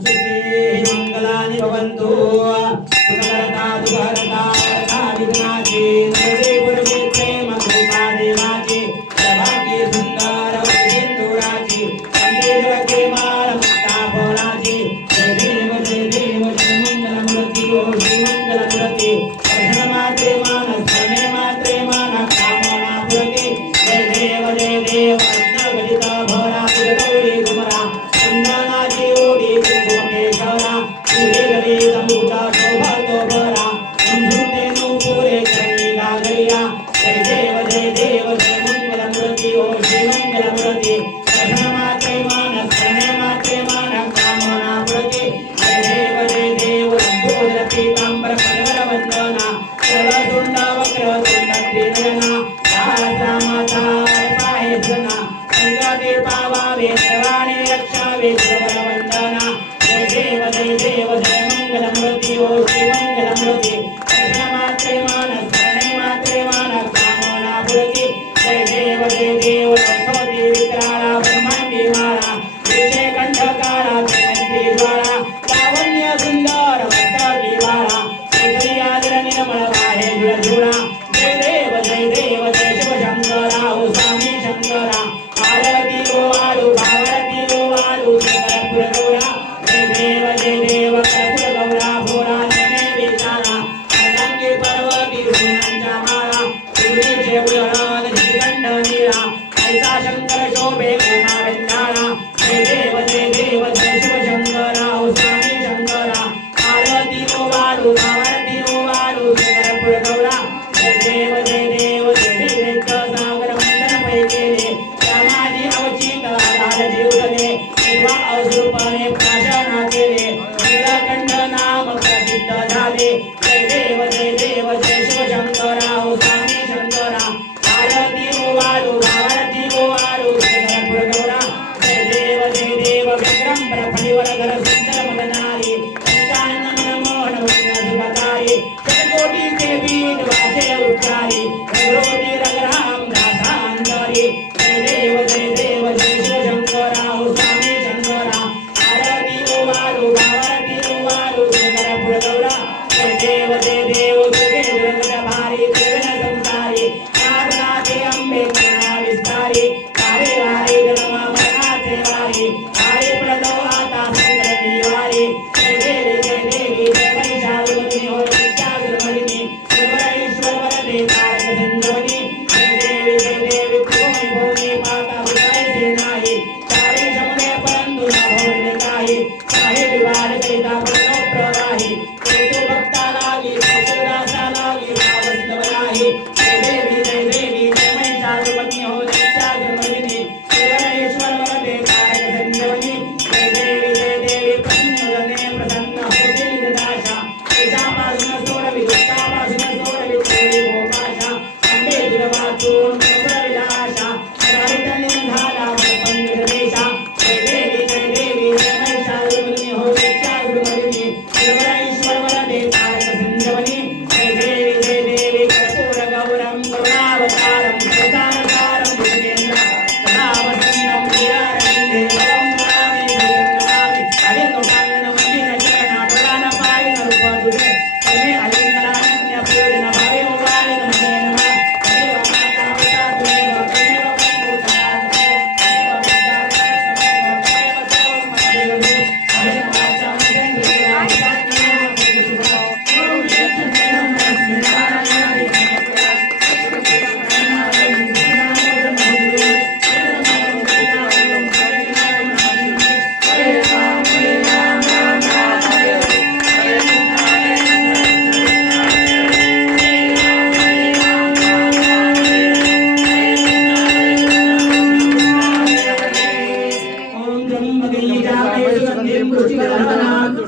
ಮಂಗಲ ಕಾ Thank you. paz, meu pai. ¡Gracias!